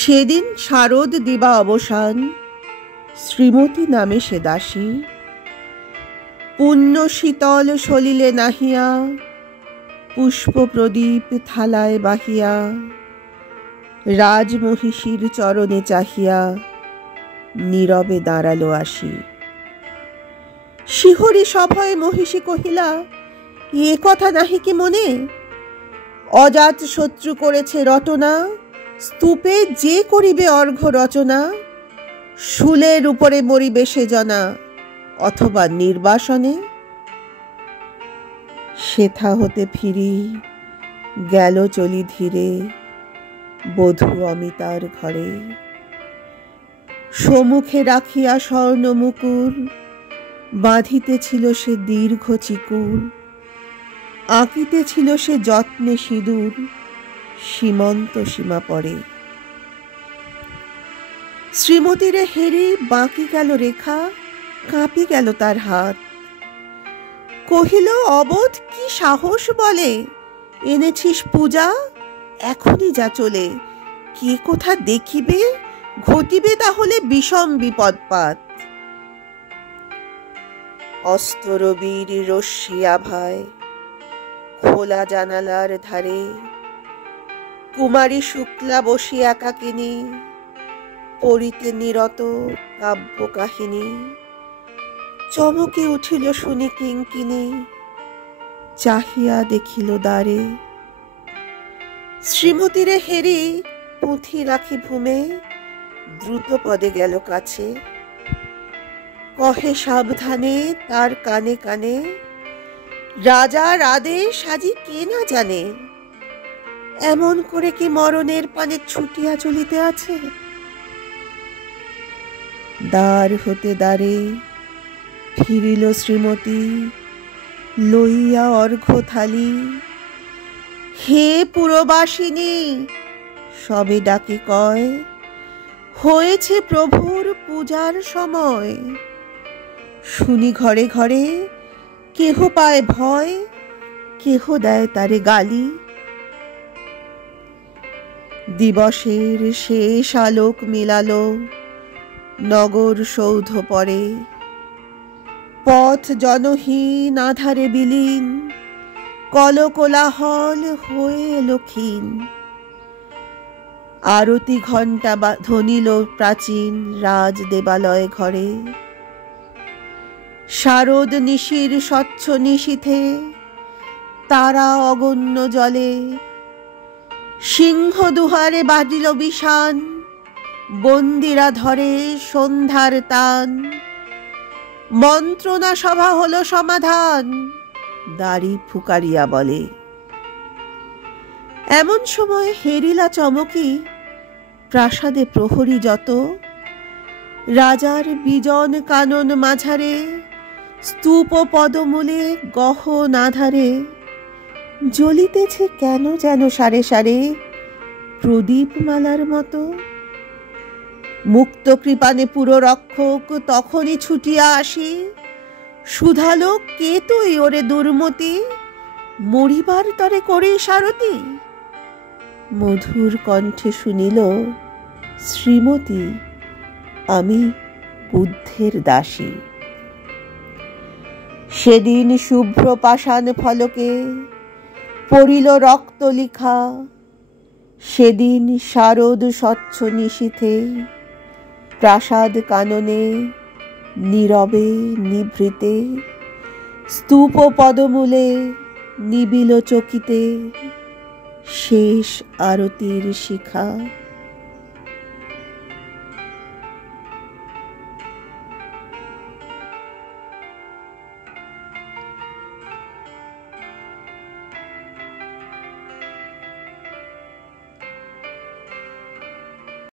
সেদিন শারদ দিবা অবসান, শ্রীমতী নামে সে দাসী। পুণ্য শীতল সলিলে নাহিয়া, পুষ্প প্রদীপ থালায় বাহিয়া, রাজমহিষীর চরণে চাহিয়া নীরবে দাঁড়ালো আসি। শিহরি সভয়ে মহিষী কহিলা, এ কথা নাহি কি মনে? অজাত শত্রু করেছে রটনা, স্তূপে যে করিবে অর্ঘ্য রচনা, শুলের উপরে মরিবে সে জনা, অথবা নির্বাসনে। সেথা হতে ফিরি গেল চলি ধীরে, বধূ অমিতার ঘরে। সম্মুখে রাখিয়া স্বর্ণ মুকুর, বাঁধিতেছিল সে দীর্ঘ চিকুর, আঁকিতেছিল সে যত্নে সিঁদুর, সীমন্ত সীমা পরে। শ্রীমতীরে হেরি বাঁকি গেল রেখা, কাঁপি গেল তার হাত। কহিল, অবোধ কি সাহস বলে, এনেছিস পূজা, এখনই যা চলে। কে কোথা দেখিবে, ঘটিবে তাহলে বিষম বিপদপাত। অস্তরবীর রশ্মি আভায় খোলা জানালার ধারে, কুমারী শুক্লা বসি একাকিনী, পড়িতে নিরত কাব্য কাহিনী। চমকে উঠিল শুনি কিঙ্কিনী, চাহিয়া দেখিল দ্বারে। শ্রীমতীরে হেরি পুঁথি রাখি ভূমে, দ্রুত পদে গেল কাছে। কহে সাবধানে তার কানে কানে, রাজার আদেশ আজি কে না জানে। এমন করে কি মরণের পানে ছুটিয়া চলিতে আছে? দ্বার হতে দ্বারে ফিরিল শ্রীমতী, লইয়া অর্ঘ্য থালি। হে পুরবাসিনী, সবে ডাকি কয়, হয়েছে প্রভুর পূজার সময়। শুনি ঘরে ঘরে, কেহ পায় ভয়, কেহ দেয় তারে গালি। দিবসের শেষ আলোক মিলালো নগর সৌধ পরে। পথ জনহীন আধারে বিলীন, কলকোলাহল হয়ে এলো ক্ষীণ। আরতি ঘণ্টা ধ্বনিল প্রাচীন রাজ দেবালয় ঘরে। শারদ নিশির স্বচ্ছ নিশীথে, তারা অগণ্য জলে। সিংহ দুহারে বাজিল বিষান, বন্দিরা ধরে সন্ধ্যার তান। মন্ত্রণা সভা হলো সমাধান, দাড়ি ফুকারিয়া বলে। এমন সময় হেরিলা চমকি, প্রাসাদে প্রহরী যত। রাজার বিজন কানন মাঝারে, স্তূপ পদমূলে গহন আধারে। জ্বলিতেছে কেন যেন সারে সারে, প্রদীপ মালার মতো। মুক্ত কৃপানে পুররক্ষক তখনই ছুটিয়া আসি। শুধালো, কে তুই ওরে দুর্মতি, মরিবার তরে করে সারতি। মধুর কণ্ঠে শুনিল, শ্রীমতী, আমি বুদ্ধের দাসী। সেদিন শুভ্র পাষাণ ফলকে পড়িল রক্ত লিখা। সেদিন শারদ স্বচ্ছ নিশীথে, প্রাসাদ কাননে নীরবে নিভৃতে। স্তূপ পদমূলে নিবিল চকিতে, শেষ আরতির শিখা।